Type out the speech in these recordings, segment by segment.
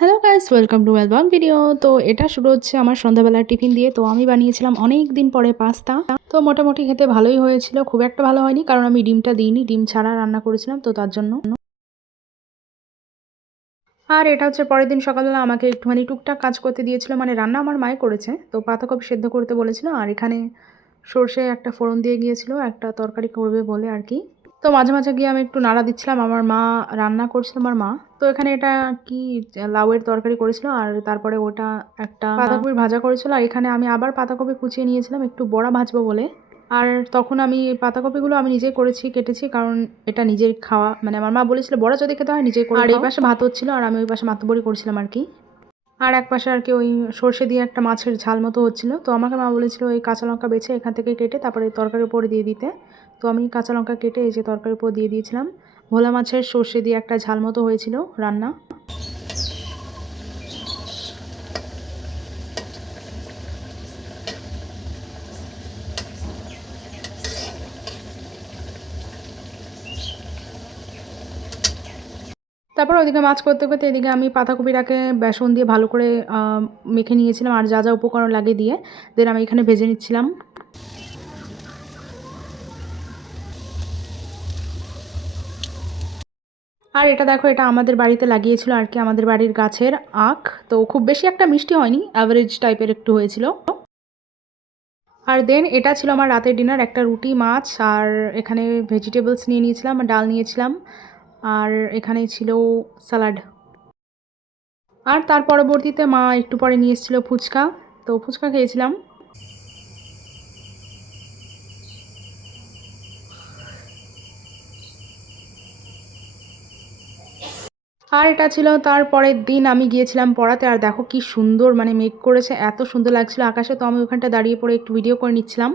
Hello guys, welcome to my blog video. তো এটা শুরু হচ্ছে আমার সন্ধ্যাবেলার টিফিন দিয়ে। তো আমি বানিয়েছিলাম অনেক দিন পরে পাস্তা। তো মোটামুটি খেতে ভালোই হয়েছিল, খুব একটা ভালো হয়নি কারণ আমি ডিমটা দিইনি, ডিম ছাড়া রান্না করেছিলাম তো তার জন্য। আর এটা হচ্ছে পরের দিন সকালবেলা আমাকে একটুখানি টুকটাক কাজ করতে দিয়েছিল, মানে রান্না আমার মায়ে করেছে। তো পাতাকপি সেদ্ধ করতে বলেছিল, আর এখানে সর্ষে একটা ফোড়ন দিয়ে গিয়েছিল একটা তরকারি করবে বলে আর কি। তো মাঝে মাঝে গিয়ে আমি একটু নাড়া দিচ্ছিলাম, আমার মা রান্না করছিল আমার মা। তো এখানে এটা কি লাউয়ের তরকারি করেছিল, আর তারপরে ওটা একটা পাতাকপির ভাজা করেছিল, আর এখানে আমি আবার পাতাকপি কুচিয়ে নিয়েছিলাম একটু বড়া ভাজবো বলে। আর তখন আমি পাতাকপিগুলো আমি নিজেই করেছি, কেটেছি, কারণ এটা নিজের খাওয়া, মানে আমার মা বলেছিল বড়া যদি খেতে হয় নিজেই করে। আর এই পাশে ভাত হচ্ছিল আর আমি ওই পাশে মাতবড়ি করছিলাম আর কি। আর এক পাশে আর কি ওই সর্ষে দিয়ে একটা মাছের ঝাল মতো হচ্ছিলো। তো আমাকে মা বলেছিল ওই কাঁচা লঙ্কা বেছে এখান থেকে কেটে তারপরে তরকারির উপরে দিয়ে দিতে। তো আমি কাঁচা লঙ্কা কেটে এই যে তরকারির উপর দিয়ে দিয়েছিলাম। ভোলা মাছের সর্ষে দিয়ে একটা ঝাল মতো হয়েছিল রান্না। তারপর ওইদিকে মাছ করতে করতে এদিকে আমি পাতাকপিটাকে বেসন দিয়ে ভালো করে মেখে নিয়েছিলাম, আর যা যা উপকরণ লাগে দিয়ে দেন আমি এখানে ভেজে নিচ্ছিলাম। আর এটা দেখো, এটা আমাদের বাড়িতে লাগিয়েছিল আর কি, আমাদের বাড়ির গাছের আখ। তো খুব বেশি একটা মিষ্টি হয়নি, অ্যাভারেজ টাইপের একটু হয়েছিল। আর দেন এটা ছিল আমার রাতের ডিনার, একটা রুটি, মাছ, আর এখানে ভেজিটেবলস নিয়ে নিয়েছিলাম, ডাল নিয়েছিলাম, আর এখানে ছিল স্যালাড। আর তার পরবর্তীতে মা একটু পরে নিয়ে এসেছিল ফুচকা, তো ফুচকা খেয়েছিলাম। আর এটা ছিল তার পরের দিন আমি গিয়েছিলাম পড়াতে। আর দেখো কি সুন্দর, মানে মেঘ করেছে, এত সুন্দর লাগছিল আকাশে। তো আমি ওখানটা দাঁড়িয়ে পড়ে একটু ভিডিও করে নিচ্ছিলাম।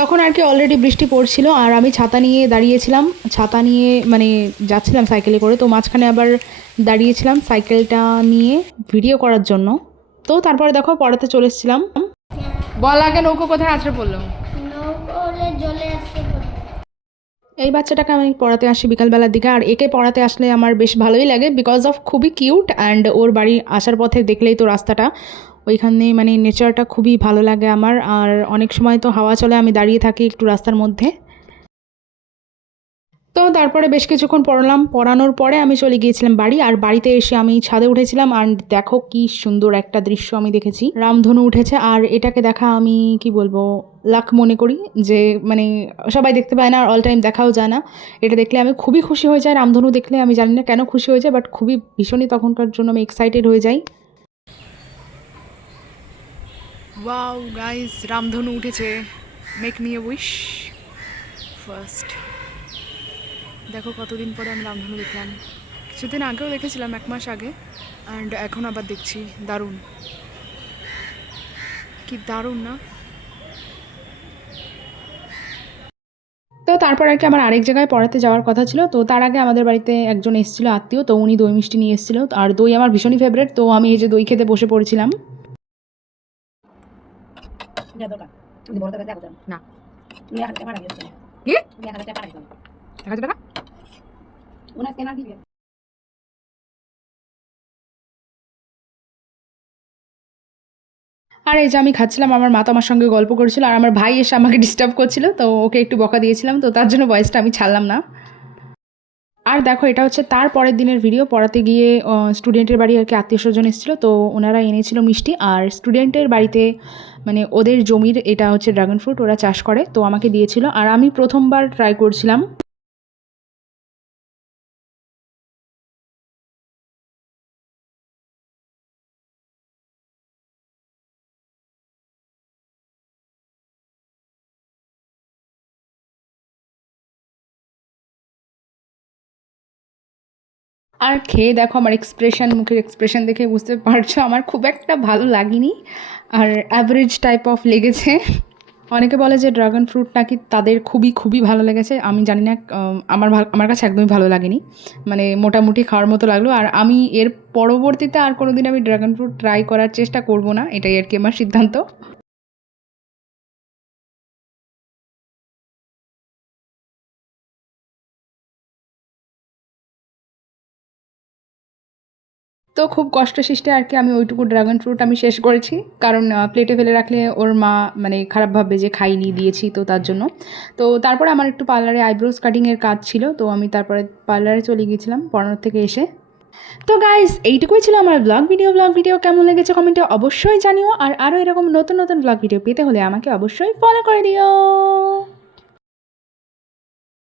তখন আর কি অলরেডি বৃষ্টি পড়ছিল, আর আমি ছাতা নিয়ে দাঁড়িয়েছিলাম, ছাতা নিয়ে মানে যাচ্ছিলাম সাইকেলে করে। তো মাঝখানে আবার দাঁড়িয়েছিলাম সাইকেলটা নিয়ে ভিডিও করার জন্য। তো তারপরে দেখো পড়াতে চলে এসেছিলাম। বল আগে, নৌকো কোথায় আছড়ে পড়লো? এই বাচ্চাটাকে আমি পড়াতে আসি বিকালবেলার দিকে, আর একে পড়াতে আসলে আমার বেশ ভালোই লাগে বিকজ অফ খুবই কিউট। অ্যান্ড ওর বাড়ি আসার পথে দেখলেই তো রাস্তাটা, ওইখানে মানে নেচারটা খুবই ভালো লাগে আমার। আর অনেক সময় তো হাওয়া চলে, আমি দাঁড়িয়ে থাকি একটু রাস্তার মধ্যে। তো তারপরে বেশ কিছুক্ষণ পড়ালাম, পড়ানোর পরে আমি চলে গিয়েছিলাম বাড়ি। আর বাড়িতে এসে আমি ছাদে উঠেছিলাম, আর দেখো কি সুন্দর একটা দৃশ্য আমি দেখেছি, রামধনু উঠেছে। আর এটাকে দেখা আমি কি বলবো, লাক মনে করি যে মানে সবাই দেখতে পায় না, আর অল টাইম দেখাও যায় না। এটা দেখলে আমি খুবই খুশি হয়ে যাই, রামধনু দেখলে আমি জানি না কেন খুশি হয়ে যাই, বাট খুবই ভীষণই তখনকার জন্য আমি এক্সাইটেড হয়ে যাই। ওয়াও গাইস, রামধনু উঠেছে, make me a wish first. দেখো কতদিন পরে আমি রামধনু দেখলাম, কিছুদিন আগেও দেখেছিলাম, 1 মাস আগে, অ্যান্ড এখন আবার দেখছি। দারুণ, কি দারুণ না? তো তারপর আর কি আমার আরেক জায়গায় পড়াতে যাওয়ার কথা ছিল। তো তার আগে আমাদের বাড়িতে একজন এসেছিল আত্মীয়, তো উনি দই মিষ্টি নিয়ে এসেছিল, আর দই আমার ভীষণই ফেভারিট। তো আমি এই যে দই খেতে বসে পড়েছিলাম। না, কি 1,000 টাকা? আর এই যে আমি খাচ্ছিলাম, আমার মা তো আমার সঙ্গে গল্প করছিল, আর আমার ভাই এসে আমাকে ডিস্টার্ব করছিল, তো ওকে একটু বকা দিয়েছিলাম, তো তার জন্য ভয়েসটা আমি ছাড়লাম না। আর দেখো এটা হচ্ছে তার পরের দিনের ভিডিও, পড়াতে গিয়ে স্টুডেন্টের বাড়ি আর কি আত্মীয় স্বজন এসেছিলো, তো ওনারা এনেছিল মিষ্টি। আর স্টুডেন্টের বাড়িতে মানে ওদের জমির এটা হচ্ছে ড্রাগন ফ্রুট, ওরা চাষ করে, তো আমাকে দিয়েছিল, আর আমি প্রথমবার ট্রাই করছিলাম। আর খেয়ে দেখো আমার এক্সপ্রেশন, মুখের এক্সপ্রেশন দেখে বুঝতে পারছো আমার খুব একটা ভালো লাগেনি, আর অ্যাভারেজ টাইপ অফ লেগেছে। অনেকে বলে যে ড্রাগন ফ্রুট নাকি তাদের খুবই খুবই ভালো লেগেছে, আমি জানি না, আমার কাছে একদমই ভালো লাগেনি, মানে মোটামুটি খাওয়ার মতো লাগলো। আর আমি এর পরবর্তীতে আর কোনো দিন আমি ড্রাগন ফ্রুট ট্রাই করার চেষ্টা করব না, এটাই আর কি আমার সিদ্ধান্ত। তো খুব কষ্টসৃষ্টে আর কি আমি ওইটুকু ড্রাগন ফ্রুট আমি শেষ করেছি, কারণ প্লেটে ফেলে রাখলে ওর মা মানে খারাপ ভাববে যে খাইনি, দিয়েছি তো তার জন্য। তো তারপরে আমার একটু পার্লারে আইব্রোজ কাটিংয়ের কাজ ছিল, তো আমি তারপরে পার্লারে চলে গিয়েছিলাম পড়ানোর থেকে এসে। তো গাইস এইটুকুই ছিল আমার ব্লগ ভিডিও কেমন লেগেছে কমেন্টে অবশ্যই জানিও, আর আরও এরকম নতুন নতুন ব্লগ ভিডিও পেতে হলে আমাকে অবশ্যই ফলো করে দিও।